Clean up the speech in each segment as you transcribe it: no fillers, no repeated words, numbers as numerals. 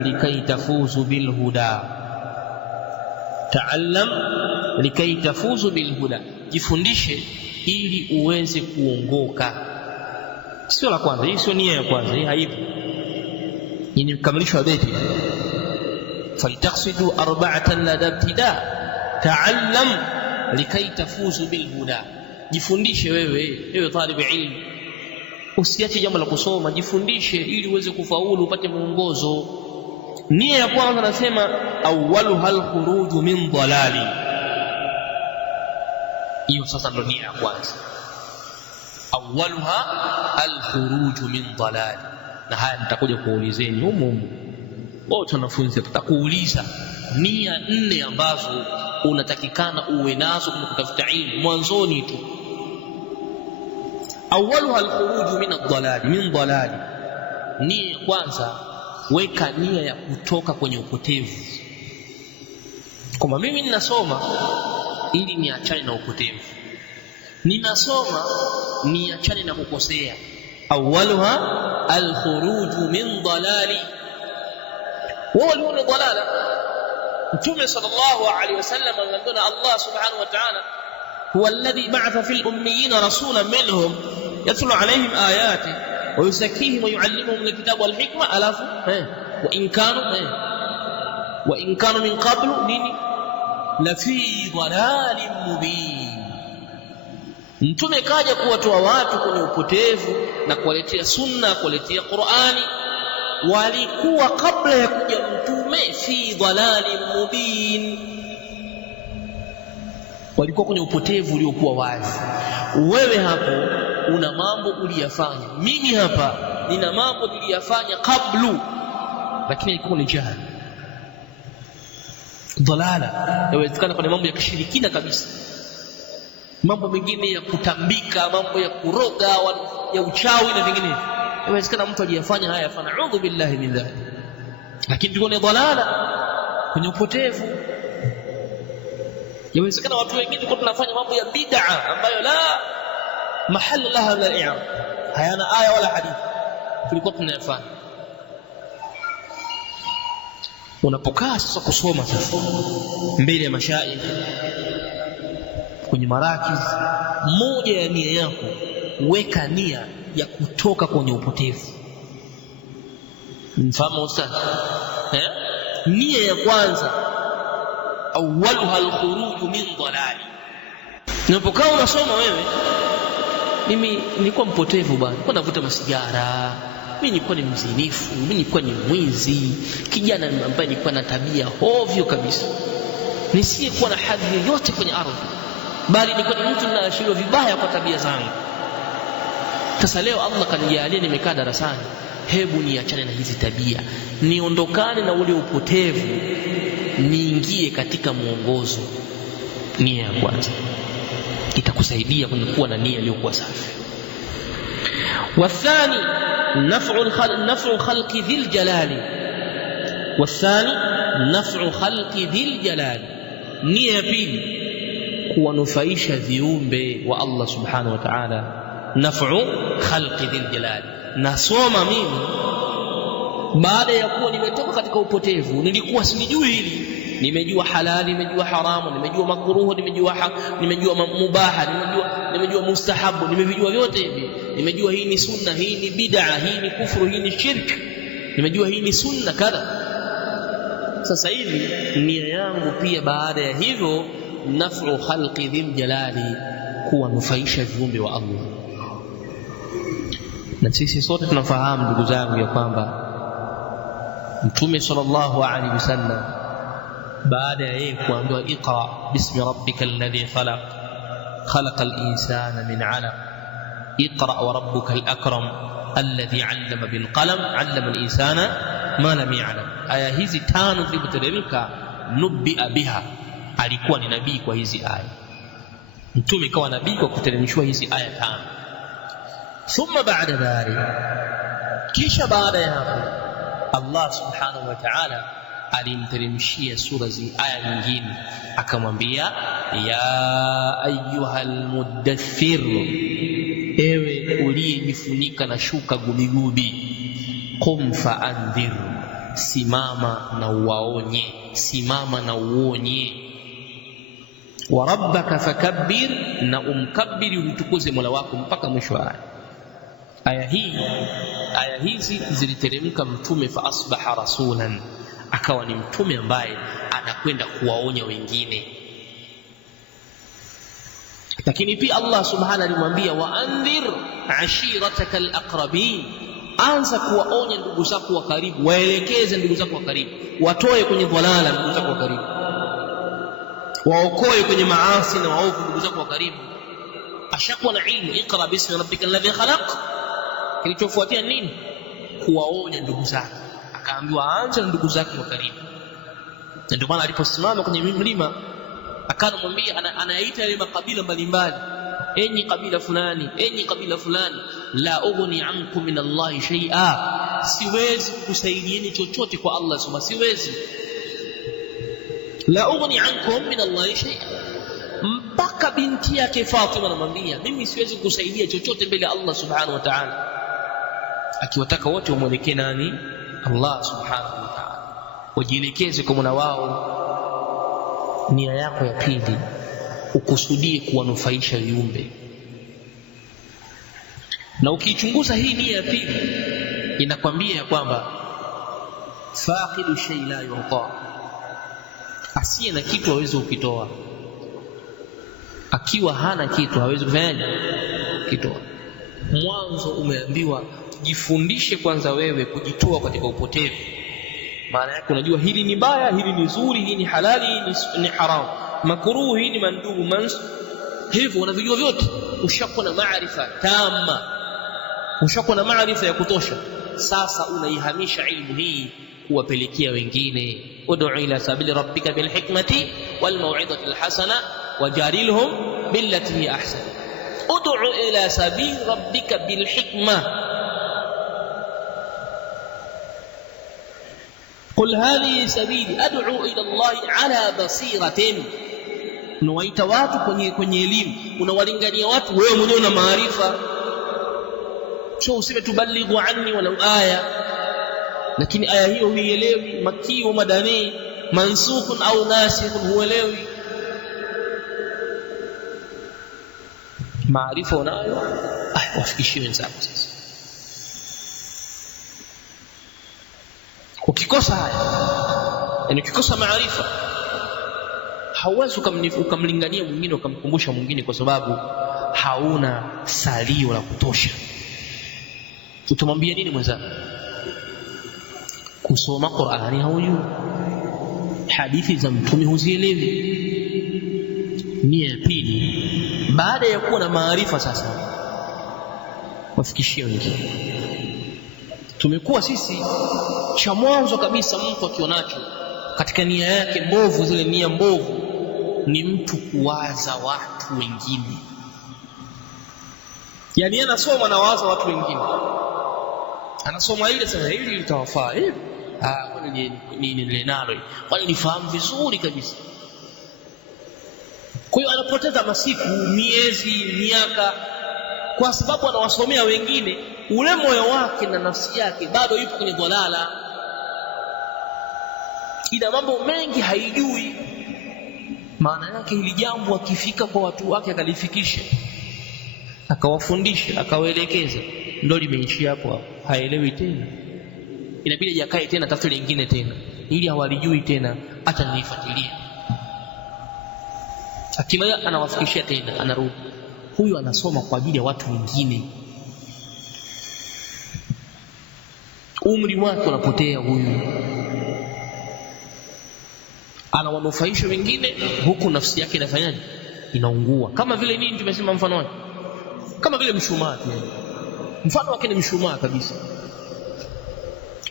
likai tafuzu bilhuda. Ta'allam likai tafuzu bilhuda, jifundishe ili uweze kuongoka. Sio la kwanza, hii sio nia ya kwanza, hii haipo. Hii ni mkamilisho wa beti. Faltaqsidu arba'atan la dabtida. Ta'allam likai tafuzu bilhuda, jifundishe wewe talibu ilmu, usiache jambo la kusoma, jifundishe ili uweze kufaulu, upate mwongozo. Nia ya kwanza nasema awwaluha al-khuruju min dhalali. Hiyo sasa ndio nia ya kwanza, awwaluha al-khuruju min dhalali. Na haya nitakuja kuulizeni humu wote wanafunzi, tutakuuliza nia 4 ambazo unatakikana uwe nazo kwa kutafuta ilmu mwanzoni tu. Awwaluha al-khuruju min ad-dhalali, min dhalali. Nia kwanza, weka nia ya kutoka kwenye upotevu. Kama mimi ninasoma ili niachane na upotevu, ninasoma niachane na kukosea. Awwaluha al-khuruju min dhalali. Wao dhalala. Mtume sallallahu alaihi wasallam anambia Allah subhanahu wa ta'ala, huwa alladhi ba'atha fil ummiyina rasulan minhum yatlu alaihim ayati wa yuzakkihim wa yuallimuhum alkitaba wal hikma. Alafu wa in kanu min qablu nini la fi dhalalin mubin. Mtume kaja kuwatoa watu kwenye upotevu na kuwaletea sunna, kuwaletea Qur'ani. Walikuwa kabla ya kuja mtume fi dhalalin mubin, walikuwa kwenye upotevu uliokuwa wazi. Wewe hapo una mambo uliyafanya, mimi hapa nina mambo niliyafanya kablu, lakini ilikuwa ni jahil, dhalala. Yawezekana kuna mambo ya kishirikina kabisa, mambo mengine ya kutambika, mambo ya kuroga, ya uchawi na vingine. Yawezekana mtu aliyafanya haya, fanaudhu billahi min dhalik, lakini ilikuwa ni dhalala, kwenye upotevu. Yawezekana watu wengine kwa tunafanya mambo ya bid'a ambayo la mahalla laha min al-i'rab, hayana aya wala hadithi, tulikuwa tunayafanya. Unapokaa sasa kusoma sasa mbele ya mashaikh kwenye marakiz, moja ya nia yako, weka nia ya kutoka kwenye upotevu. Mfahamu ustaz? Nia ya kwanza awwaluha al-khuruju min dhalali. Unapokaa unasoma wewe, mimi nilikuwa mpotevu bwana, nilikuwa navuta masigara, mimi nilikuwa ni mzinifu, mimi nilikuwa ni mwizi, kijana ambaye nilikuwa na tabia ovyo kabisa, nisiyekuwa na hadhi yoyote kwenye ardhi, bali nilikuwa ni mtu ninayeshindwa vibaya kwa tabia zangu. Sasa leo Allah kanijalia nimekaa darasani, hebu niachane na hizi tabia, niondokane na ule upotevu, niingie katika mwongozo. Nia ya kwanza itakusaidia kwenye kuwa na nia iliyokuwa safi. Wathani naf'u khalqi dhil jalali. Wathani naf'u khalqi dhil jalali. Nia ya pili, kuwanufaisha viumbe wa Allah subhanahu wa ta'ala. Naf'u khalqi dhil jalali. Nasoma mimi baada ya kuwa nimetoka katika upotevu, nilikuwa sijui hili, nimejua halali, nimejua haramu, nimejua makruhu, nimejua mubaha, nimejua mustahabu, nimejua vyote hivi. Nimejua hii ni sunna, hii ni bid'a, hii ni kufuru, hii ni shirk, nimejua hii ni sunna kadha. Sasa hivi nia yangu pia baada ya hivyo, naf'u khalqi dhil jalali, kuwanufaisha viumbe wa Allah. Na sisi sote tunafahamu ndugu zangu ya kwamba Mtume sallallahu alaihi wasallam baada ya yeye kuambiwa iqra bismi rabbikal ladhi khalaq khalaqal insana min 'alaq iqra wa rabbukal akram alladhi 'allama bil qalam 'allama al insana ma lam ya'lam. Aya hizi 5 zilipoteremka, nubbi'a biha, alikuwa ni nabii kwa hizi aya. Mtume kawa nabii kwa kuteremshwa hizi aya 5. Thumma ba'da dhalik, kisha baada ya hapo Allah subhanahu wa ta'ala alimteremshia sura zi aya nyingine, akamwambia ya ayyuhal muddaththir, ewe uliyejifunika na shuka gubigubi, qum fa'andhir, simama na uwaonye, simama na uonye. Wa rabbaka fakabbir, na umkabbiri, umtukuze Mola wako, mpaka mwisho wa aya. Aya hizi ziliteremka mtume fa asbaha rasulan, akawa ni mtume ambaye anakwenda kuwaonya wengine. Lakini pia Allah subhanahu alimwambia wa andhir ashirataka alaqrabin, anza kuwaonya ndugu zako wa karibu, waelekeze ndugu zako wa karibu, watoe kwenye dhalala ndugu zako wa karibu, waokoe kwenye maasi na waovu ndugu zako wa karibu. Ashakuwa na ilmu, iqra bismi rabbika alladhi khalaq, kilichofuatia nini? Kuwaonya ndugu zake. Akaambiwa aanze na ndugu zake wa karibu. Na ndio maana aliposimama kwenye mlima akanamwambia, anaita yale makabila mbalimbali, enyi kabila fulani, enyi kabila fulani, la ughni ankum min Allah shay'a, siwezi kukusaidieni chochote kwa Allah subhanahu, siwezi. La ughni ankum min Allah shay'a, mpaka binti yake Fatima anamwambia, mimi siwezi kukusaidia chochote mbele ya Allah subhanahu wa ta'ala, akiwataka wote wamwelekee nani? Allah subhanahu wa ta'ala, wajielekeze kwa Mola wao. Nia yako ya pili, ukusudie kuwanufaisha viumbe. Na ukichunguza hii nia ya pili, inakwambia ya kwamba faqidu shay la yuta, asiye na kitu hawezi kukitoa. Akiwa hana kitu hawezi kufanya kitoa. Mwanzo umeambiwa jifundishe kwanza wewe kujitoa katika upotevu. Maana yake unajua hili ni baya, hili ni zuri, hili ni halali, hili ni haram, makruh, hili ni mandubu, hivyo unavijua vyote. Ushakuwa na maarifa tama, ushakuwa na maarifa ya kutosha. Sasa unaihamisha ilmu hii kuwapelekea wengine. Ud'u ila sabili rabbika bil hikmati wal mau'izati al hasana wajadilhum billati hi ahsan. Ud'u ila sabili rabbika bil hikma, قل هذه سبيلي أدعو إلى الله على بصيرة. Unawaita watu kwenye elimu, unawalingania watu, wewe mwenyewe una maarifa. Sio useme tubalighu anni wala aya, lakini aya hiyo huielewi, makii au madani, mansukhun au nasikhun, huelewi. Maarifa unayo, wafikishie wenzako. Sasa ukikosa haya, yani ukikosa maarifa, hauwezi ukamlingania mwingine, ukamkumbusha mwingine, kwa sababu hauna salio la kutosha. Utamwambia nini mwenzako? Kusoma Qur'ani haujui, hadithi za mtume huzielewi. Nia ya pili, baada ya kuwa na maarifa, sasa wafikishie wengine. Tumekuwa sisi, cha mwanzo kabisa mtu akionacho katika nia yake mbovu, zile nia mbovu, ni mtu kuwaza watu wengine. Yani anasoma na waza watu wengine, anasoma ile sasa, hili litawafaa hivi, kwani ni nalo, kwani nifahamu vizuri kabisa. Kwa hiyo anapoteza masiku, miezi, miaka, kwa sababu anawasomea wengine. Ule moyo wake na nafsi yake bado yupo kwenye dhalala, ina mambo mengi haijui. Maana yake hili jambo akifika kwa watu wake akalifikisha, akawafundisha, akawaelekeza, ndio limeishia hapo, haelewi tena. Inabidi jakae tena, tafute lingine tena, ili hawalijui tena, acha nifuatilie. Akimaya anawafikishia tena, anarudi. Huyu anasoma kwa ajili ya watu wengine, umri wake unapotea. Huyu anawanufaisha wengine, huku nafsi yake inafanyaje? Inaungua. Kama vile nini tumesema mfano wake? Kama vile mshumaa. Mfano wake ni mshumaa kabisa.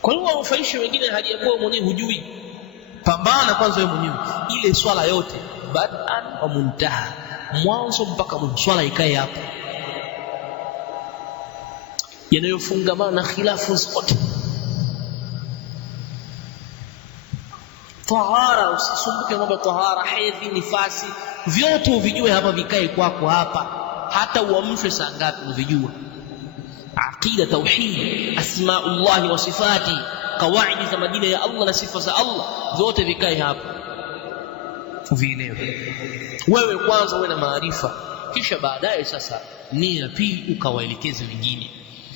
Kwa hiyo wanufaishe wengine hadi yakuwa mwenyewe hujui. Pambana kwanza wewe mwenyewe, ile swala yote bad'an wa muntaha, mwanzo mpaka mwisho, swala ikae hapo, yanayofungamana na khilafu zote. Tahara, usisumbuke mambo ya tahara, hedhi, nifasi, vyote uvijue hapa, vikae kwako hapa, hata uamshwe saa ngapi uvijue. Aqida, tauhid, asmaullah wa sifati, kawaidi za majina ya Allah na sifa za Allah zote vikae hapa uvielewe. Wewe kwanza uwe na maarifa, kisha baadaye sasa nia pili ukawaelekeze wengine.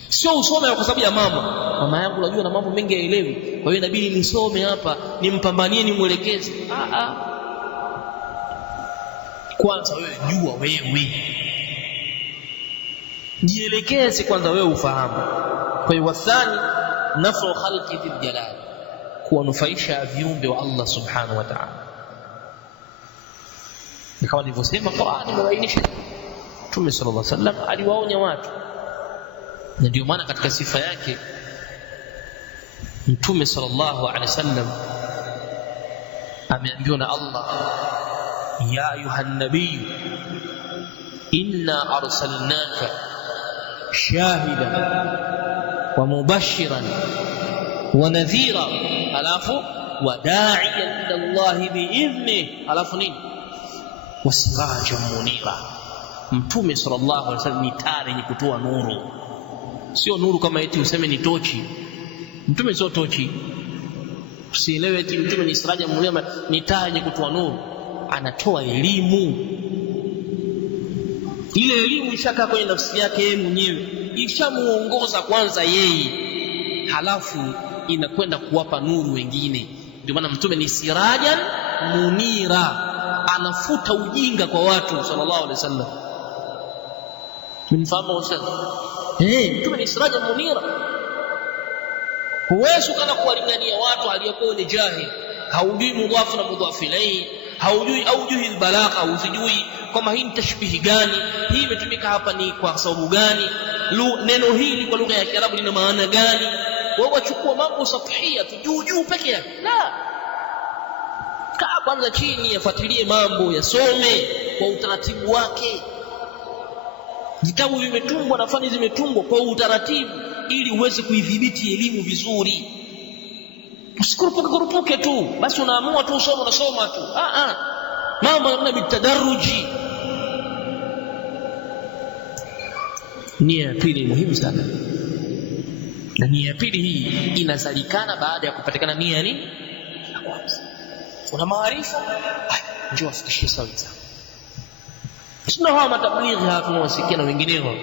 Sio usome kwa sababu ya mama yangu unajua na mambo mengi haelewi, kwa hiyo inabidi nisome hapa nimpambanie nimuelekeze. Kwanza wewe jua, wewe jielekeze kwanza, wewe ufahamu. Kwa hiyo wathani naf'u khalqi dhil jalal, kuwanufaisha viumbe wa Allah subhanahu wa ta'ala. Kama nilivyosema, Qur'an imebainisha, Mtume sallallahu alaihi wasallam aliwaonya watu, na ndio maana katika sifa yake Mtume sallallahu alaihi wasallam ameambiwa na Allah, ya ayuhan nabiy inna arsalnaka shahidan wa mubashiran wa nadhira, alafu wa da'iyan ila Allah bi'idhnihi, alafu nini, wasirajan munira. Mtume sallallahu alaihi wasallam ni taa yenye kutoa nuru, sio nuru kama eti useme ni tochi. Mtume sio tochi, usielewe eti mtume ni sirajan munira, ni taa yenye kutoa nuru. Anatoa elimu. Ile elimu ishakaa kwenye nafsi yake yeye mwenyewe, ishamuongoza kwanza yeye, halafu inakwenda kuwapa nuru wengine. Ndio maana mtume ni sirajan munira, anafuta ujinga kwa watu sallallahu alaihi wasallam. Mnafahamu ustadhi? Mtume ni sirajan munira. Huwezi kana kuwalingania watu aliyokuwa ni jahil, haujui mudhafu na mudhafu ilayhi, haujui albalagha, usijui kama hii ni tashbihi gani, hii imetumika hapa ni kwa sababu gani, neno hili kwa lugha ya Kiarabu lina maana gani. Wewe wachukua mambo sathia tu juu peke yake. La, kaa kwanza chini, yafuatilie mambo, yasome kwa utaratibu wake. Vitabu vimetungwa na fani zimetungwa kwa utaratibu ili uweze kuidhibiti elimu vizuri. Usikurupuke tu basi unaamua tu usome, unasoma tu. Mambo yanakwenda bitadarruji. Nia ya pili muhimu sana, na nia ya pili hii inazalikana baada ya kupatikana nia ni ya kwanza. Una maarifa, njoo afikishie sawa sana. Sina hawa matablighi hapa tunawasikia na wengineo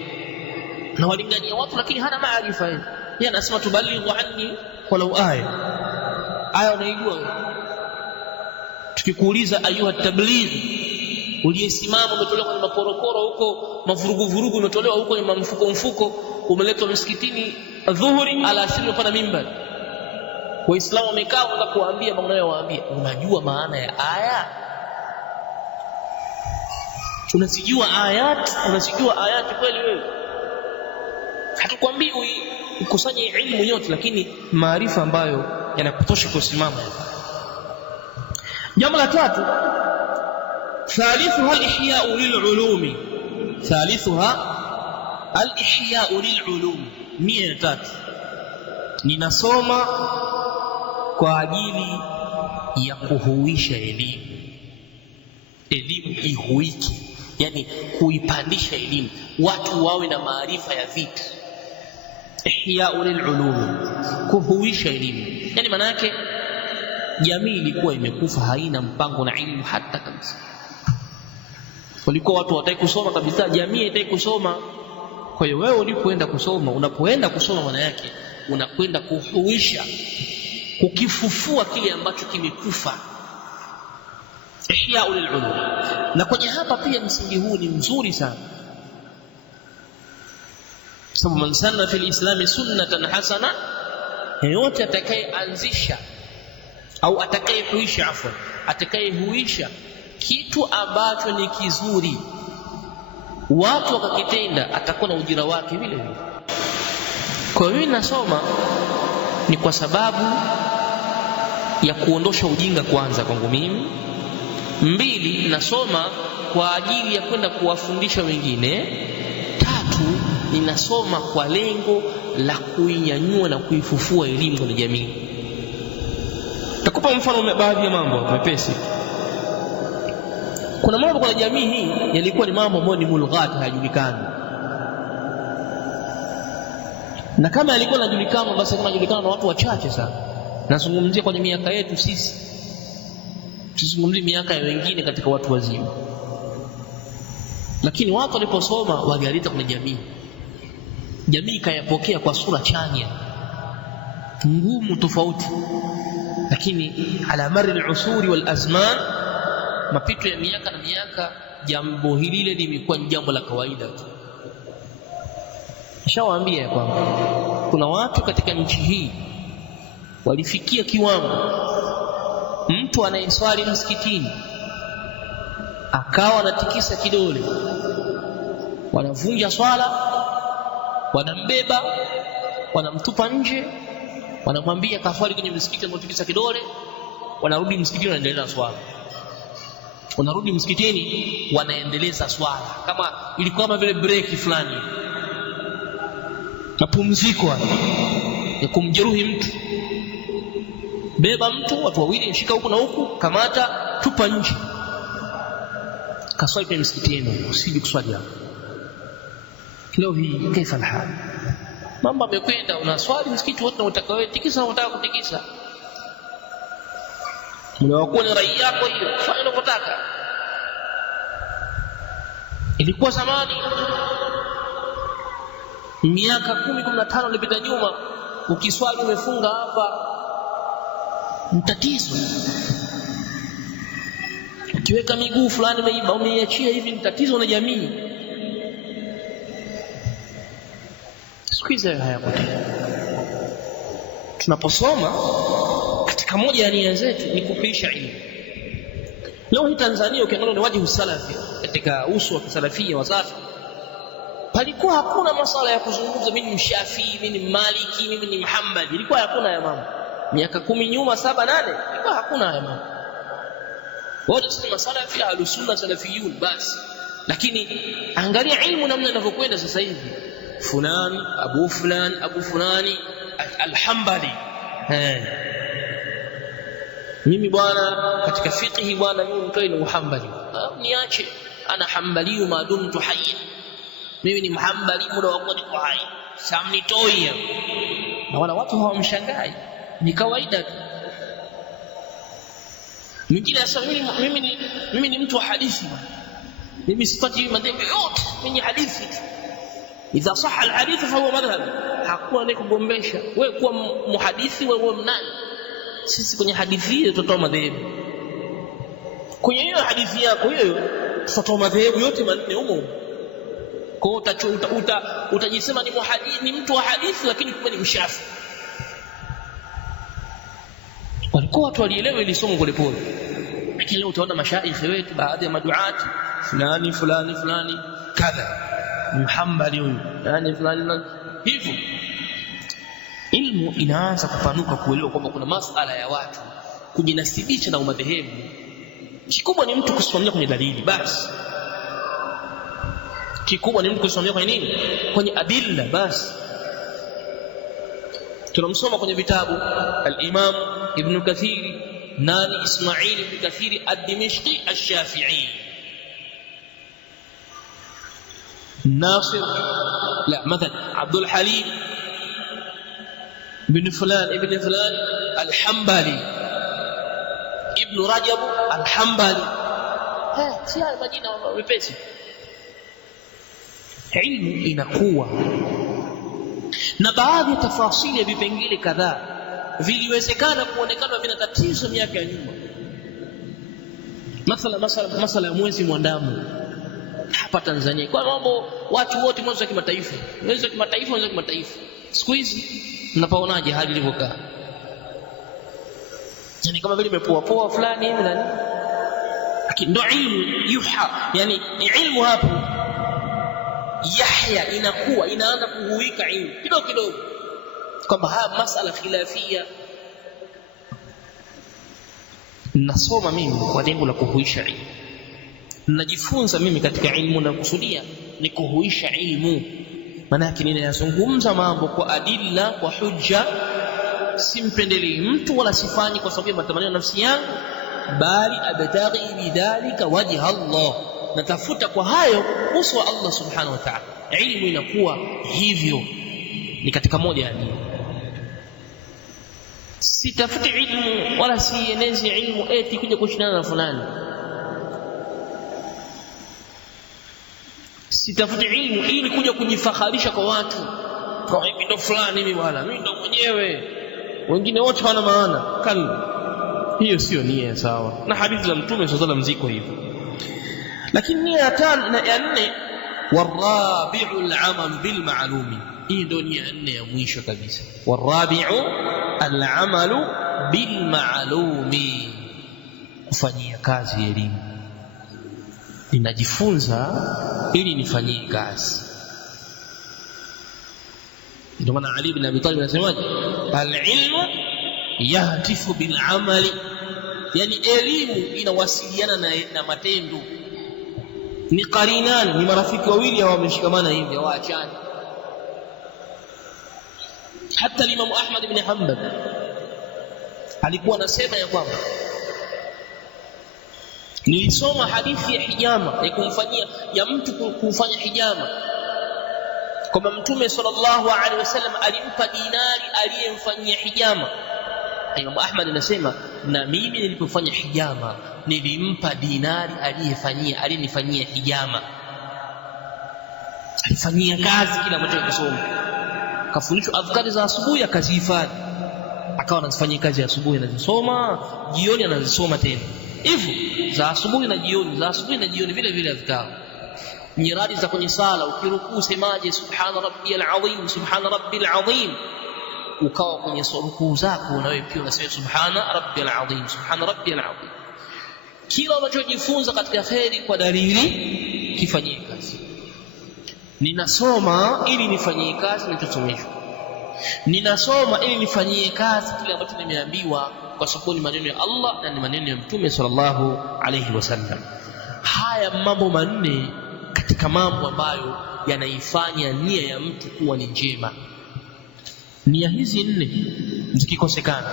na walingania watu, lakini hana maarifa yeye. Yeye anasema tubalighu anni walau aya unaijua. Tukikuuliza ayuha tablighi, uliyesimama umetolewa kwenye makorokoro huko, mavurugu umetolewa huko kwenye mfuko, umeletwa msikitini dhuhuri, alasiri umepanda mimbar, waislamu wamekaa na kuambia mambo unayowaambia, unajua maana ya aya? Unasijua ayati kweli wewe? Hatukwambii ukusanye elimu yote, lakini maarifa ambayo yanakutosha kusimama. Jambo la tatu, thalithuha al-ihya'u lil-ulumi. Nia ya tatu, ninasoma kwa ajili ya kuhuisha elimu ihuike, yani kuipandisha elimu, watu wawe na maarifa ya vitu. Ihya'u lil-ulumi, kuhuisha elimu. Yani maana yake jamii ilikuwa imekufa, haina mpango na elimu hata kabisa. Walikuwa watu wataki kusoma kabisa, jamii haitaki kusoma. Kwa hiyo wewe unapoenda kusoma maana yake unakwenda kuhuisha, kukifufua kile ambacho kimekufa. Ihya'u lil-ulum. Na kwenye hapa pia msingi huu ni mzuri sana, sababu man sanna fil islami sunnatan hasana, yeyote atakayeanzisha au atakayehuisha kitu ambacho ni kizuri, watu wakakitenda, atakuwa na ujira wake vile vile. Kwa hiyo nasoma ni kwa sababu ya kuondosha ujinga kwanza kwangu mimi. 2, nasoma kwa ajili ya kwenda kuwafundisha wengine. 3, ninasoma kwa lengo la kuinyanyua na kuifufua elimu kwenye jamii. Takupa mfano baadhi ya mambo mepesi. Kuna mambo kwa jamii hii yalikuwa ni mambo ambayo ni mulghat, hayajulikani. Na kama yalikuwa yanajulikana, basi yanajulikana na watu wachache sana. Nazungumzia kwenye miaka yetu sisi, tusizungumzie miaka ya wengine katika watu wazima. Lakini watu waliposoma wagalita kwenye jamii ikayapokea kwa sura chanya ngumu tofauti. Lakini ala mari al-usuri wal azman, mapito ya miaka na miaka, jambo hili limekuwa ni jambo la kawaida tu. Nishawaambia kwamba kuna watu katika nchi hii walifikia kiwango mtu anayeswali msikitini akawa anatikisa kidole, wanavunja swala, wanambeba, wanamtupa nje, wanamwambia kaswali kwenye msikiti anatikisa kidole, wanarudi msikitini wanaendeleza swala. Wanarudi msikitini wanaendeleza swala kama ilikuwa kama vile break fulani, mapumziko ya kumjeruhi mtu. Beba mtu, watu wawili, shika huku na huku, kamata, tupa nje, kaswali kwenye msikitini, usije kuswali hapo. Leo hii kaifa alhal, mambo yamekwenda, unaswali msikiti wote unataka wewe, tikisa unataka kutikisa, unakuwa ni rai yako hiyo, fanya unapotaka. Ilikuwa zamani miaka 10-15 ilipita nyuma, ukiswali umefunga hapa mtatizo, ukiweka miguu fulani umeiba umeiachia hivi mtatizo na jamii. Siku hizi hayapo tena. Tunaposoma katika moja ya nia zetu ni kuhuisha ilmu. Leo hii Tanzania ukiangalia ni wajibu salafi katika uso wa kisalafia wa Safi, palikuwa hakuna masala ya kuzungumza mimi ni Mshafii, mimi ni Maliki, mimi ni Muhammad. Ilikuwa hakuna ya mambo. Miaka 10 nyuma, 7 8 ilikuwa hakuna ya mambo. Wote sema salafi, ahlus-sunna, salafiyun basi. Lakini angalia ilmu namna inavyokwenda sasa hivi. Fulani abu fulani al-Hanbali. Mimi bwana katika fiqh bwana mimi mtoe ni Muhammadi, niache ana Hanbali madum tuhayy, mimi ni Muhammadi muda wa kuwa niko hai, samnitoi. Na wala watu hawamshangai, ni kawaida. Mwingine anasema mimi ni mtu wa hadithi, mimi sipati madhehebu yote, mimi hadithi. Idha sahha alhadith fa huwa madhhab. Hakuna ni kugombesha wewe kuwa muhadithi wewe mnani. Sisi kwenye hadithi hiyo tutatoa madhehebu, kwenye hiyo hadithi yako hiyo tutatoa madhehebu yote manne humo. Kwa utajisema ni muhadithi, ni mtu wa hadithi, lakini kumbe ni mshafi. Walikuwa watu walielewa ili somo pole pole. Lakini leo utaona mashaikh wetu, baadhi ya maduati fulani kadha Muhammad huyu yani fulani hivyo. Ilmu inaanza kupanuka kuelewa kwamba kuna masala ya watu kujinasibisha na madhehebu. Kikubwa ni mtu kusimamia kwenye dalili basi. Kikubwa ni mtu kusimamia kwenye nini? Kwenye adilla basi. Tunamsoma kwenye vitabu al-Imam Ibn Kathir, nani Ismail ibn Kathir ad-Dimashqi ash-Shafi'i, ناصر لا مثلا عبد الحليم ابن فلان الحنبلي، ابن رجب الحنبلي. si haya majina mepesi. Ilmu inakuwa na baadhi ya tafasili ya vipengele kadhaa viliwezekana kuonekana vina tatizo miaka ya nyuma. Masala ya mwezi mwandamo hapa Tanzania, kwa mambo watu wote mwezi wa kimataifa. Siku hizi mnapaonaje hali ilivyokaa? Yani kama vile imepoa fulani hivi nani, lakini ndo ilmu yuha, yani ilmu hapo yahya inakuwa inaanza kuhuika ilmu kidogo kwamba haya masala khilafia. Nasoma mimi kwa lengo la kuhuisha ilmu, najifunza mimi katika ilmu na kusudia ni kuhuisha ilmu. Maana yake ninayazungumza mambo kwa adilla, kwa hujja, simpendelei mtu wala sifanyi kwa sababu ya matamanio ya nafsi yangu, bali abtaghi bidhalika wajha Allah, natafuta kwa hayo uso wa Allah subhanahu wa ta'ala. Ilmu inakuwa hivyo, ni katika moja ya dini. Sitafuti ilmu wala sienezi ilmu eti kuja kushindana na fulani. Sitafuti ilmu ili kuja kujifakharisha kwa watu, kwa mimi ndo fulani, mimi bwana, mimi ndo mwenyewe, wengine wote hawana maana. Hiyo sio nia sawa, na hadithi za Mtume sallallahu alaihi wasallam ziko hivyo. Lakini nia ya tano na ya nne, warabi'u al-amal bil ma'lumi. Hii ndio nia ya nne ya mwisho kabisa. Warabi'u al-amalu bil ma'lumi, kufanyia kazi elimu. Ninajifunza ili nifanyie kazi. Ndio maana Ali ibn Abi Talib anasemaje, al-ilmu yahtifu bil amali, yani elimu inawasiliana na matendo. Ni qarinani, ni marafiki wawili wameshikamana hivi, hawaachani. Hata Imam Ahmad ibn Hanbal alikuwa anasema ya kwamba nilisoma hadithi ya hijama, ya mtu kufanya hijama, kwamba Mtume sallallahu alaihi wasallam alimpa dinari aliyemfanyia hijama. Imam Ahmad anasema, na mimi nilipofanya hijama nilimpa dinari aliyenifanyia hijama. Alifanyia kazi kila ambacho akisoma. Kafundishwa adhkari za asubuhi akazihifadhi, akawa anazifanyia kazi ya asubuhi, anazisoma, jioni anazisoma tena. Hivyo za asubuhi na jioni, za asubuhi na jioni vile vile adhkari. Nyiradi za kwenye sala, ukirukuu semaje subhana rabbiyal azim, subhana rabbil azim. Ukawa kwenye rukuu zako na wewe pia unasema subhana rabbiyal azim, subhana rabbiyal azim. Kila unachojifunza katika khairi kwa dalili kifanyie kazi. Ninasoma ili nifanyie kazi ninachosomeshwa. Ninasoma ili nifanyie kazi kile ambacho nimeambiwa, kwa sababu ni maneno ya Allah na ni maneno ya Mtume sallallahu alayhi wasallam. Haya mambo manne katika mambo ambayo yanaifanya nia ya mtu kuwa ni njema. Nia hizi nne zikikosekana,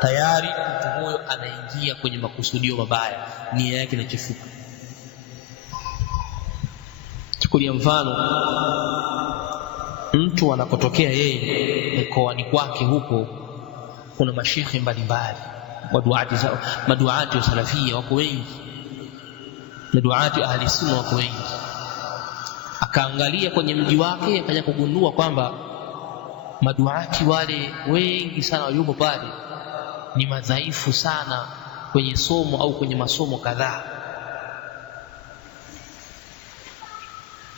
tayari mtu huyo anaingia kwenye makusudio mabaya, nia yake inachefuka. Chukulia mfano, mtu anakotokea yeye mkoani kwake huko kuna mashekhe mbalimbali, maduati wa salafia wako wengi, maduati ahli sunna wako wengi. Akaangalia kwenye mji wake, akaja kugundua kwamba maduati wale wengi sana waliopo pale ni madhaifu sana kwenye somo au kwenye masomo kadhaa.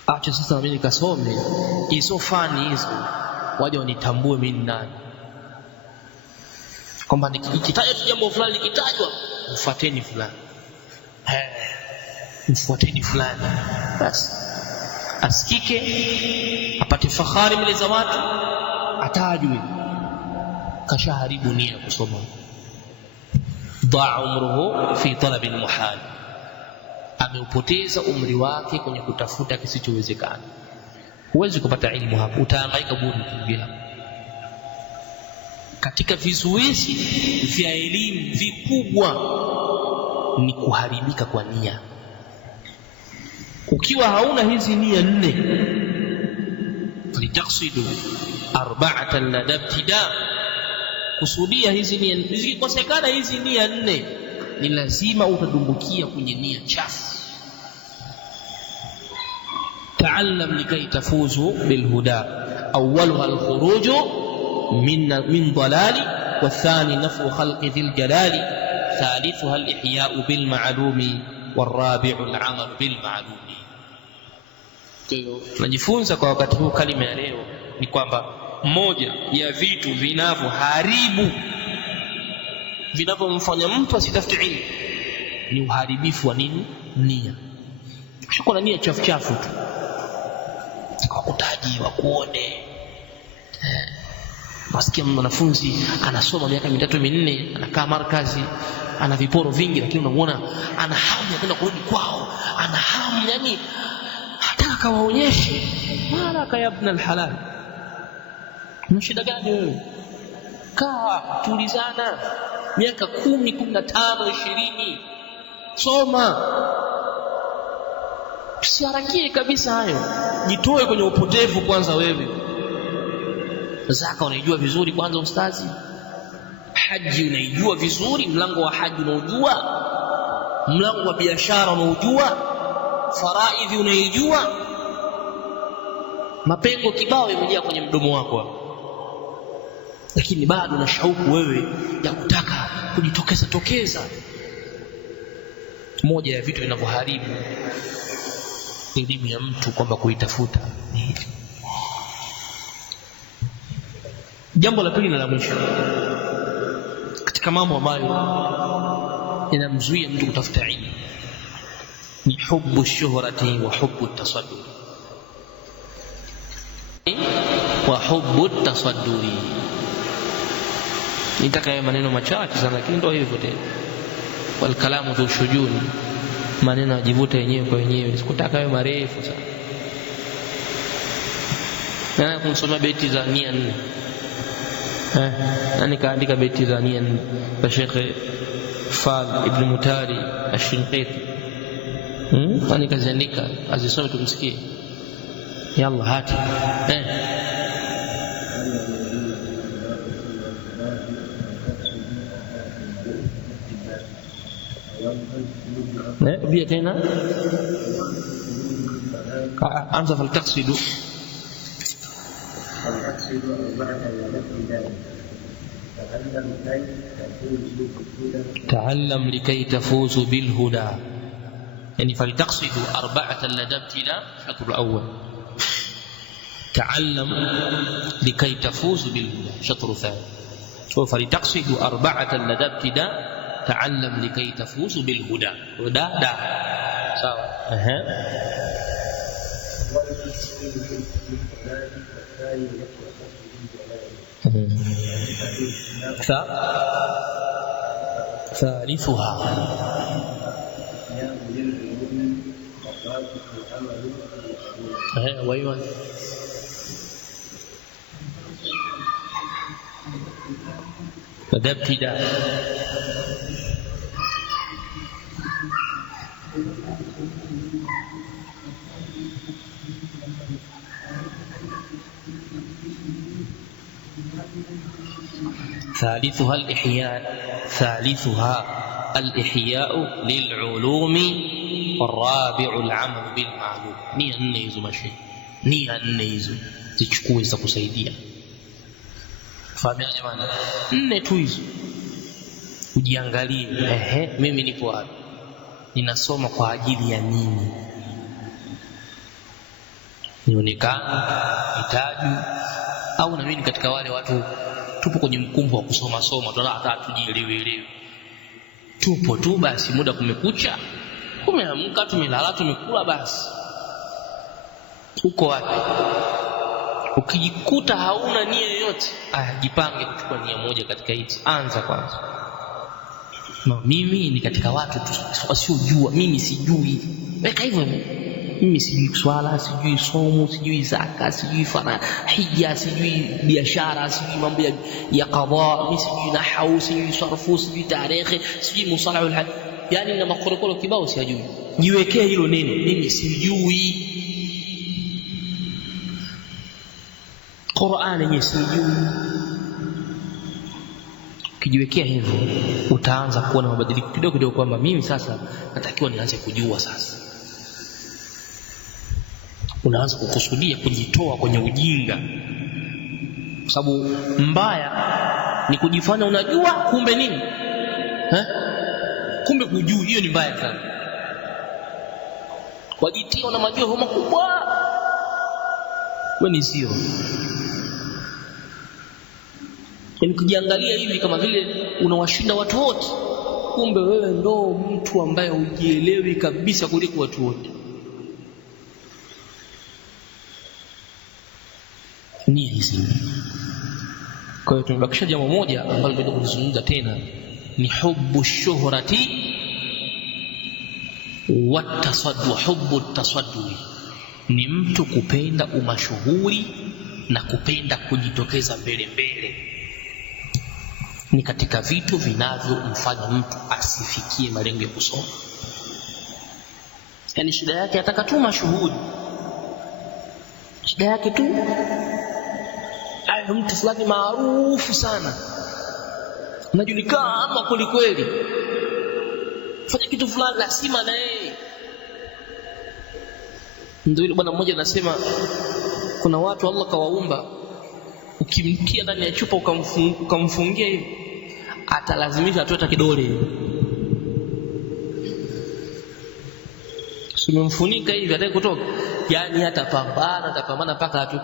Acha sasa mimi nikasome hizo fani hizo, waje wanitambue mimi nani, kwamba nikitajwa jambo fulani, likitajwa mfuateni fulani, mfuateni fulani, basi asikike, apate fahari mbele za watu, atajwe. Kashaharibu nia kusoma. Daa umruhu fi talabi almuhal, ameupoteza umri wake kwenye kutafuta kisichowezekana. Huwezi kupata elimu hapo, utahangaika bure kuingia. Katika vizuizi vya elimu vikubwa ni kuharibika kwa nia. Ukiwa hauna hizi nia nne, litaqsidu arba'atan ladabtida, kusudia hizi nia, zikikosekana hizi nia nne, ni lazima utadumbukia kwenye nia chafu. Ta'allam likay tafuzu bilhuda, awwaluha alkhuruju min dalali, wathani nafu khalqi dhil jalali, thalithuha alihya'u bil ma'lumi, warabi'u al'amal bil ma'lumi. Najifunza kwa wakati huu kalima ya leo ni kwamba moja ya vitu vinavyoharibu, vinavyomfanya mtu asitafute ilmu ni uharibifu wa nini? Nia. Ukishakuwa na nia chafu chafu tu, wakutaji wakuone. Wasikia mwanafunzi anasoma miaka 3-4, anakaa markazi, ana viporo vingi, lakini unamuona ana hamu ya kwenda kurudi kwao, ana hamu, yani hata kawaonyeshe malaka ya ibn al-halal. Una shida gani wewe? Kaa tulizana miaka 10, 15, 20, soma. Usiharakie kabisa hayo, jitoe kwenye upotevu kwanza wewe. zaka unaijua vizuri kwanza ustazi, haji unaijua vizuri, mlango wa haji unaujua, mlango wa biashara unaujua, faraidhi unaijua, mapengo kibao yamejaa kwenye mdomo wako, lakini bado na shauku wewe ya kutaka kujitokeza. Moja ya vitu vinavyoharibu elimu ya mtu kwamba kuitafuta. Jambo la pili na la mwisho katika mambo ambayo yanamzuia mtu kutafuta ilmu ni hubbu shuhrati wa hubbu tasadduri wa hubbu tasadduri. Nitaka hayo maneno machache sana, lakini ndio hivyo tena, wal kalamu dhu shujun, maneno yajivuta yenyewe kwa yenyewe, sikutaka hayo marefu sana. Na kumsomea beti za 400 nani kaandika beti za 400 kwa Sheikh Fadl ibn Mutari ash-Shinqiti, nani kaziandika, azisome tumsikie. Yalla hati بيتنا أنت فلتقصد تعلم لكي تفوز بالهدى، يعني فلتقصد 4 لدى ابتلاء الشطر الأول، تعلم لكي تفوز بالهدى الشطر الثاني، فلتقصد 4 لدى ابتلاء تعلم لكي تفوز بالهدى. هدى دا سوا ثالثها ويوان فده ابتداء. ثالثها الإحياء للعلوم، والرابع العمل بالمعلوم. nia 4 hizo mashe, nia 4 hizo zichukue za kusaidia. Fahamu jamani, 4 tu hizo ujiangalie, mimi nipo wapi, ninasoma kwa ajili ya nini, nionekane, hitaji, au na mimi katika wale watu tupo kwenye mkumbo wa kusoma hata tujielewe, tupo tu basi, muda kumekucha, kumeamka, tumelala, tumekula, basi uko wapi? Ukijikuta hauna nia yoyote, jipange kuchukua nia moja katika hizi. Anza kwanza, mimi ni katika watu wasiojua, mimi sijui, weka hivyo, mimi sijui swala, sijui somo, sijui zaka, sijui hija, sijui biashara, sijui mambo ya qadha, mimi sijui nahwu, sijui sarfu, sijui tarikhi, sijui musalahul hadith, yani na makorokoro kibao sijui. Jiwekee hilo neno, mimi sijui Qur'an, yenyewe sijui. Ukijiwekea hivyo utaanza kuona mabadiliko kidogo kwamba mimi sasa natakiwa nianze kujua sasa. Unaanza kukusudia kujitoa kwenye ujinga, kwa sababu mbaya ni kujifanya unajua kumbe nini, kumbe hujui. Hiyo ni mbaya sana. Wajitia na majua makubwa, wewe ni sio. Yaani kujiangalia hivi kama vile unawashinda watu wote, kumbe wewe ndo mtu ambaye hujielewi kabisa kuliko watu wote. Nia hizi. Kwa hiyo tumebakisha jambo moja ambalo ndio kulizungumza tena, ni hubbu shuhrati wa tasaddu. Hubbu tasadduri ni mtu kupenda umashuhuri na kupenda kujitokeza mbele. Ni katika vitu vinavyomfanya mtu asifikie malengo ya kusoma. Yaani shida yake ataka tu mashuhuri, shida yake tu mtu fulani maarufu sana, anajulikana kweli kweli, fanya kitu fulani lazima na yeye. Ndio yule bwana mmoja anasema kuna watu Allah kawaumba, ukimkia ndani ya chupa ukamfungia hivi, atalazimisha atoe kidole. Umemfunika hivi ataki kutoka, yani atapambana mpaka atu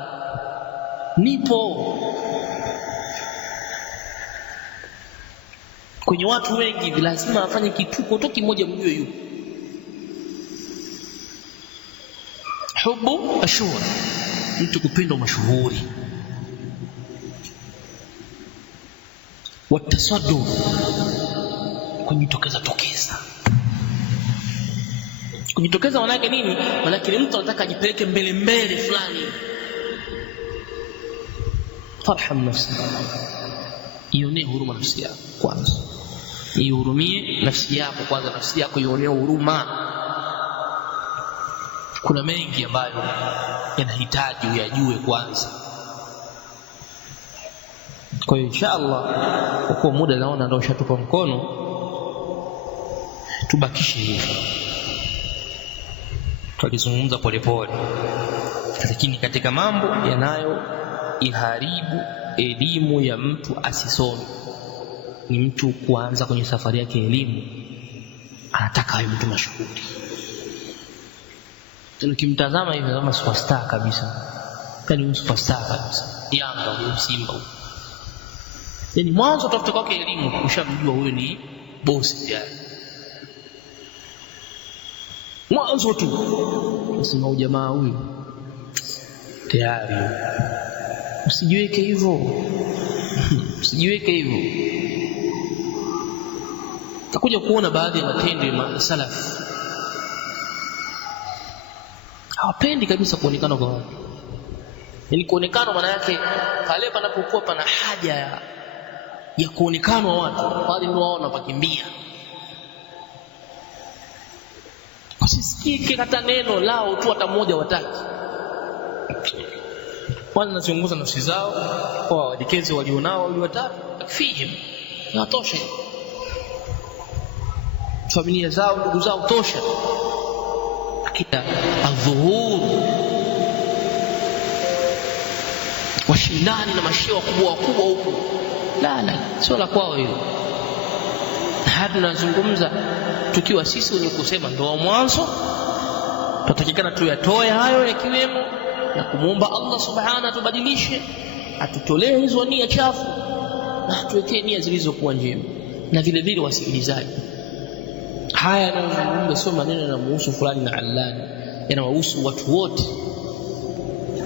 nipo. Kwenye watu wengi hivi lazima afanye kituko tu kimoja mjue yupo. Hubu ashura, mtu kupenda mashuhuri. Watasaddu, kujitokeza. Kujitokeza maana yake nini? Maana yake mtu anataka ajipeleke mbele fulani. Farham nafsi, ione huruma nafsi yako kwanza. Ihurumie nafsi yako kwanza, nafsi yako ione huruma. Kuna mengi ambayo yanahitaji uyajue kwanza. Kwa hiyo inshallah, kwa muda naona ndio ushatupa mkono, tubakishe hivi. Tulizungumza polepole, lakini katika mambo yanayo iharibu elimu ya mtu asisome ni mtu kuanza kwenye safari yake elimu anataka awe mtu mashuhuri. Tukimtazama hivi kama superstar kabisa, kani superstar kabisa, Yanga au Simba, yani mwanzo tafuta kwake elimu, ushamjua huyo ni boss tayari. Mwanzo tu usema ujamaa huyu tayari. Usijiweke hivyo. Takuja kuona baadhi ya matendo ya masalaf hawapendi kabisa kuonekana kwa watu. Yaani kuonekana maana yake pale panapokuwa pana haja ya kuonekana wa watu, pale ndio wao wanapakimbia. Usisikike hata neno lao tu hata mmoja wataki. Kwanza nazungumza nafsi zao kwa wadikezi walionao wali watatu, takfihim, inatosha. Familia zao, ndugu zao, tosha. Akida adhuhur, washindani na mashia wakubwa huko, la sio la kwao hilo. Hadi tunazungumza tukiwa sisi wenye kusema ndio mwanzo, tutakikana tuyatoe hayo yakiwemo na kumuomba Allah subhanahu atubadilishe, atutolee hizo nia chafu na atuwekee nia zilizokuwa njema. Na vile vile wasikilizaji, haya yanayozungumza sio maneno yanamuhusu fulani na allani, yanawahusu watu wote,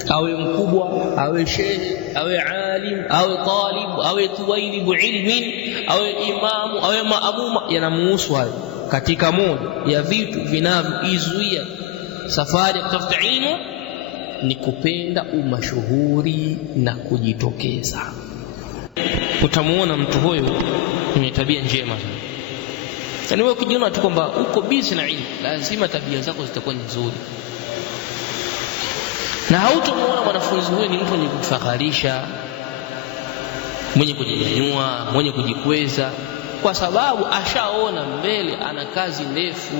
awe mkubwa, awe shehe, awe alim, awe talib, awe tuwailibu ilmin, awe imamu, awe maamuma, yanamuhusu hayo. Katika moja ya vitu vinavyoizuia safari ya kutafuta ilmu ni kupenda umashuhuri na kujitokeza. Utamuona mtu huyo mwenye tabia njema sana. Yaani wewe ukijiona tu kwamba uko busy na ilmu, lazima tabia zako zitakuwa nzuri. Na hautamuona mwanafunzi huyo ni mtu mwenye kufakharisha, mwenye kujinyanyua, mwenye kujikweza, kwa sababu ashaona mbele ana kazi ndefu.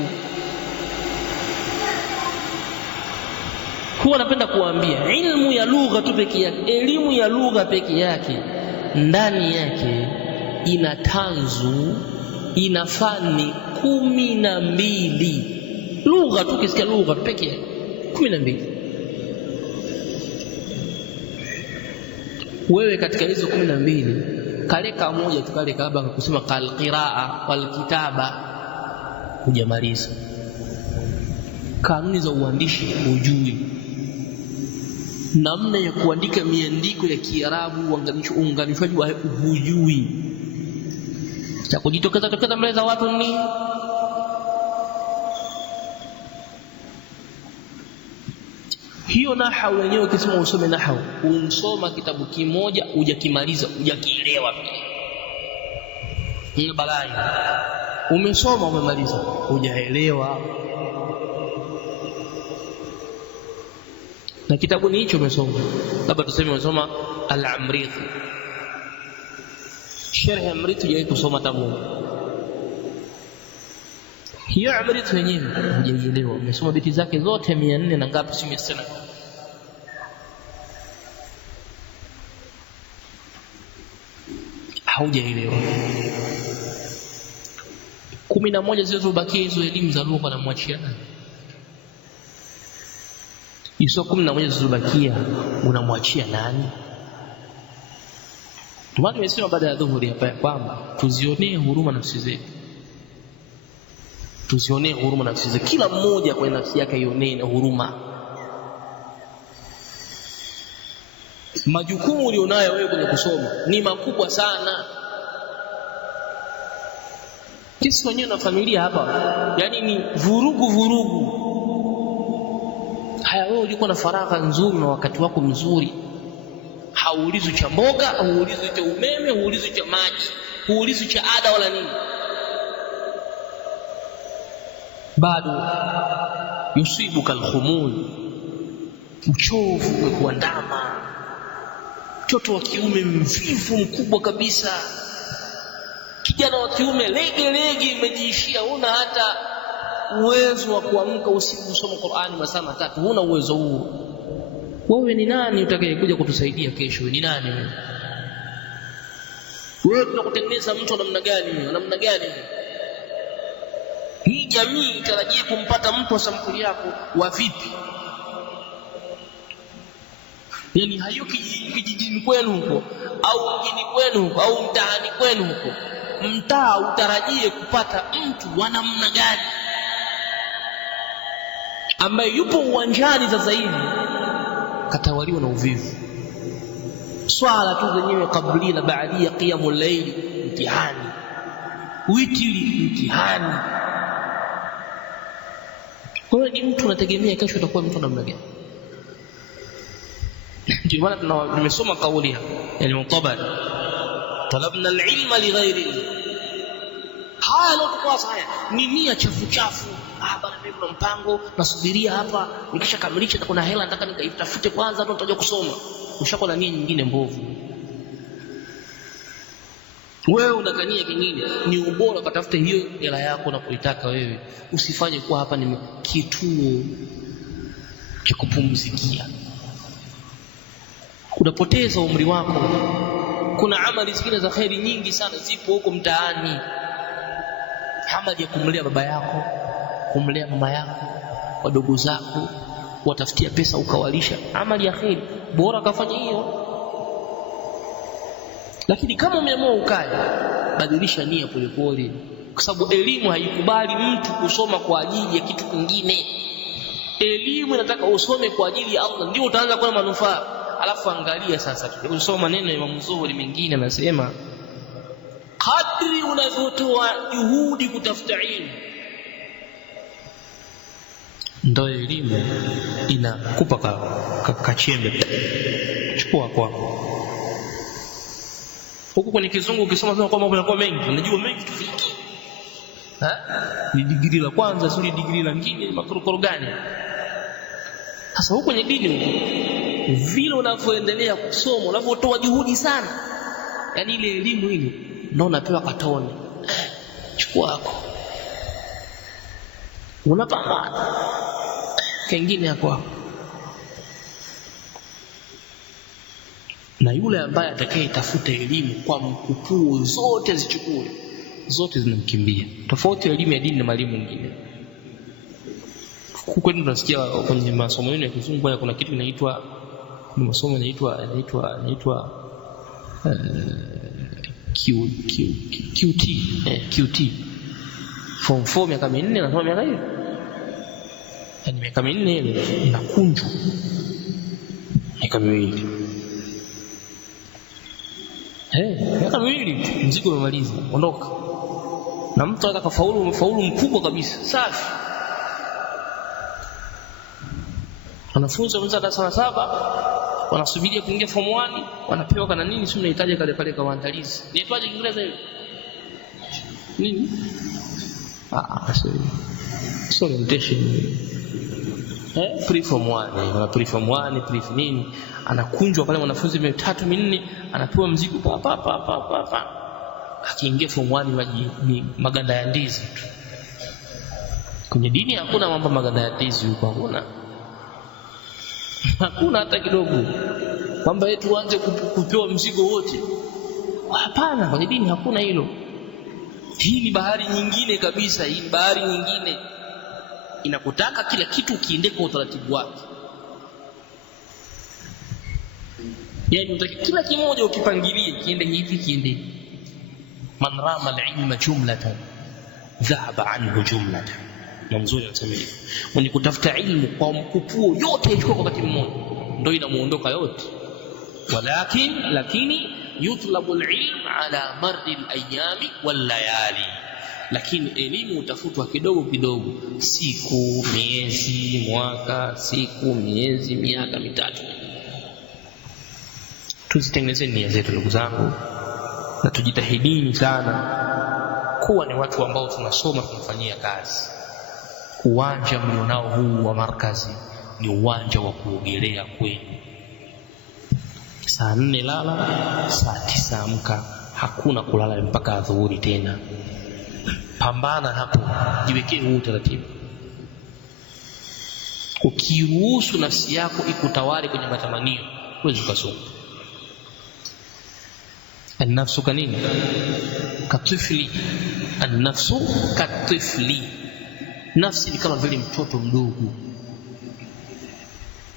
Huwa napenda kuambia ilmu ya lugha tu peke yake, elimu ya lugha peke yake ndani yake ina tanzu, ina fani 12. Lugha tu, kisikia lugha peke yake 12. Wewe katika hizo 12 kaleka moja tu, kale kaba kusema kalqiraa wal kitaba hujamaliza. Kanuni za uandishi hujui, namna ya kuandika miandiko ya Kiarabu, uunganishwaji wa hujui. Cha kujitokeza mbele za watu ni hiyo. Nahau wenyewe ukisema usome nahau, unsoma kitabu kimoja hujakimaliza, hujakielewa pia. Ni balai. Umesoma umemaliza, hujaelewa. Na kitabu ni hicho umesoma. Labda tuseme umesoma al-Amriti. Sharh Amriti jai kusoma tabu. Hiyo Amriti wenyewe hujaielewa. Umesoma biti zake zote 400 na ngapi, si 600. Haujaelewa. 11 zilizobakia hizo elimu za lugha na mwachia nani? Hizo 11 zilizobakia unamwachia nani? Tumani nimesema baada ya dhuhuri hapa kwamba tuzionee huruma nafsi zetu. Tuzionee huruma nafsi zetu. Kila mmoja kwa nafsi yake ionee huruma. Majukumu ulionayo wewe kwenye kusoma ni makubwa sana. Kisi wenyewe na familia hapa, yani ni vurugu. Haya, wewe ulikuwa na faragha nzuri na wakati wako mzuri. Hauulizwi cha mboga, hauulizwi cha umeme, hauulizwi cha maji, hauulizwi cha ada wala nini. Bado yusibuka al-khumul, uchovu kuandama. Mtoto wa kiume mvivu mkubwa kabisa. Kijana wa kiume lege umejiishia, huna hata uwezo wa kuamka usiku kusoma Qur'ani masaa 3. Huna uwezo huo. Wewe ni nani utakayekuja kutusaidia kesho? Ni nani wewe? Wewe tunakutengeneza mtu namna gani? Hii jamii itarajie kumpata mtu wa sampuli yako wa vipi? Yani hayo kijijini kwenu huko au mjini kwenu huko au mtaani kwenu huko, mtaa utarajie kupata mtu wa namna gani ambaye yupo uwanjani sasa hivi katawaliwa na uvivu? Swala tu zenyewe kabli na baadia, qiyamul layl mtihani, witri mtihani. Kwa ni mtu unategemea kesho utakuwa mtu namna gani? Ndio maana nimesoma kauli hapa yani Mutabari, talabna al-ilma li ghairi. Haya leo kwa haya ni nia chafu. Bana mimi kuna mpango nasubiria hapa, nikishakamilisha kuna hela nataka nikaitafute kwanza hapo nitaje kusoma. Ushakuwa na nia nyingine mbovu. Wewe unakania kingine, ni ubora ukatafute hiyo hela yako unapoitaka wewe. Usifanye kuwa hapa ni kituo cha kupumzikia. Unapoteza umri wako. Kuna amali zingine za khairi nyingi sana zipo huko mtaani. Amali ya kumlea baba yako, kumlea mama yako, wadogo zako, watafutia pesa ukawalisha, amali ya khairi, bora kafanya hiyo. Lakini kama umeamua ukae, badilisha nia polepole, kwa sababu elimu haikubali mtu kusoma kwa ajili ya kitu kingine. Elimu inataka usome kwa ajili ya Allah, ndio utaanza kuona manufaa. Alafu angalia sasa, tukisoma maneno ya Imam Zuhri mengine anasema, kadri unavyotoa juhudi kutafuta ilmu, ndio elimu inakupa kachembe. Chukua kwako. Huko kwenye kizungu ukisoma sana kwa mambo yanakuwa mengi, unajua mengi tufiki. Ni degree la kwanza, sio degree la nyingine, makorokoro gani? Sasa huko kwenye dini vile unavyoendelea kusoma, unavyotoa juhudi sana, yani ile elimu ile ndio unapewa katone. Chukua yako. Unapambana. Kingine yako hapo. Na yule ambaye atakayetafuta elimu kwa mkupuo zote zichukue, zote zinamkimbia. Tofauti elimu ya dini na elimu nyingine. Huko tunasikia kwenye masomo yenu ya kizungu kuna kitu kinaitwa, masomo yanaitwa QT. Form 4 miaka 4 na miaka hiyo. Yani miaka 4 ile inakunjwa. Miaka 2. Miaka 2 mzigo umemaliza, ondoka. Na mtu atakafaulu mkubwa kabisa. Safi. Wanafunzi wa darasa la 7 wanasubiria kuingia form 1, wanapewa kana nini, sio unahitaji kale kwa waandalizi. Niitwaje Kiingereza hiyo? Nini? Sorry. Orientation. Preform 1, preform 1, preform nini, anakunjwa pale wanafunzi 3 4, anapewa mzigo pa. Akiingia form 1 ni maganda ya ndizi tu. Kwenye dini hakuna mambo maganda ya ndizi huko, hakuna hata kidogo kwamba eti uanze kupewa mzigo wote. Hapana, kwenye dini hakuna hilo. Hii ni bahari nyingine kabisa, hii ni bahari nyingine inakutaka kila kitu kiende kwa utaratibu wake. Yaani unataka kila kimoja ukipangilie kiende hivi kiende. Man rama al-ilma jumlatan dhahaba anhu jumlatan. Mzuri anasema hivi, mwenye kutafuta ilmu kwa mkupuo yote ichukua kwa wakati mmoja ndio inamuondoka yote. Lakini yutlabu al-ilm ala marri al-ayami wal-layali, lakini elimu utafutwa kidogo kidogo, siku, miezi, mwaka, siku, miezi, miaka mitatu. Tuzitengenezeni nia zetu ndugu zangu, na tujitahidini sana kuwa ni watu ambao tunasoma tunafanyia kazi. Uwanja mlionao huu wa markazi ni uwanja wa kuogelea kwenu. Saa 4 lala, saa 9 amka, hakuna kulala mpaka adhuhuri tena. Pambana hapo, jiwekee huu utaratibu. Ukiruhusu nafsi yako ikutawale kwenye matamanio, huwezi kusoma. An-nafsu kanini? Katifli. An-nafsu katifli. Nafsi ni kama vile mtoto mdogo.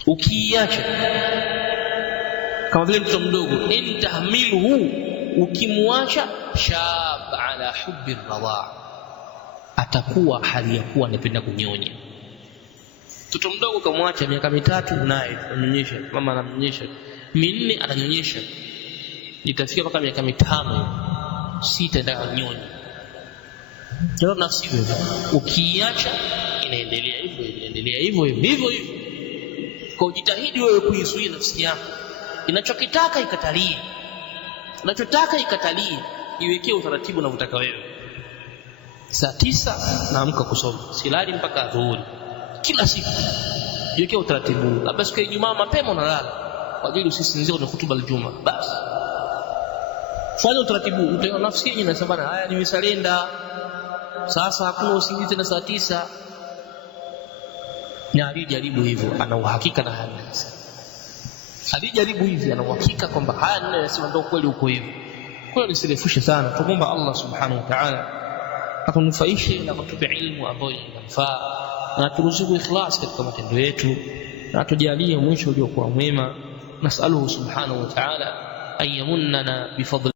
Ukiacha kama vile mtoto mdogo, intahmiluhu, ukimwacha shab ala hubbi ar-radha, atakuwa hali ya kuwa anapenda kunyonya. Mtoto mdogo kamwacha miaka 3 naye ananyonyesha, mama anamnyonyesha, 4 ananyonyesha, itafika mpaka miaka 5 6 ndio anyonya. Ndio nafsi hiyo, ukiacha inaendelea hivyo. Kwa ujitahidi wewe kuizuia nafsi yako, inachokitaka ikatalie, iwekee utaratibu unavyotaka wewe. Saa 9 naamka kusoma, silali mpaka adhuhuri kila siku, iwekee utaratibu. Labda siku ya Ijumaa mapema unalala kwa ajili usisinzie kwenye hutuba al-Juma, basi fanya utaratibu. Utaona nafsi yenyewe inasema haya nimesalenda sasa, hakuna usingizi tena saa 9. Na alijaribu hivyo, ana uhakika na haya. Alijaribu hivi, ana uhakika kwamba haya ninayosema ndio kweli uko hivyo. Kwa hiyo nisirefushe sana, tuomba Allah subhanahu wa ta'ala atunufaishe na kutupe ilmu ambayo inafaa, na turuzuku ikhlas katika matendo yetu, na tujalie mwisho uliokuwa mwema. Nasaluhu subhanahu wa ta'ala ayamunna bifadli